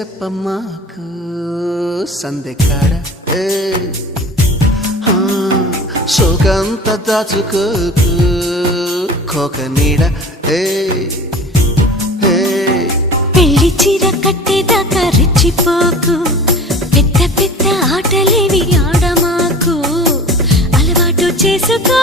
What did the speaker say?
చెప్పమ్మాకు సందెకాడ శోకంత దాచుకోకు కోక నీడ పెళ్లి చీర కట్టేదాకా రెచ్చిపోకు పెద్ద పెద్ద ఆటలేవి ఆడమాకు అలవాటు చేసుకో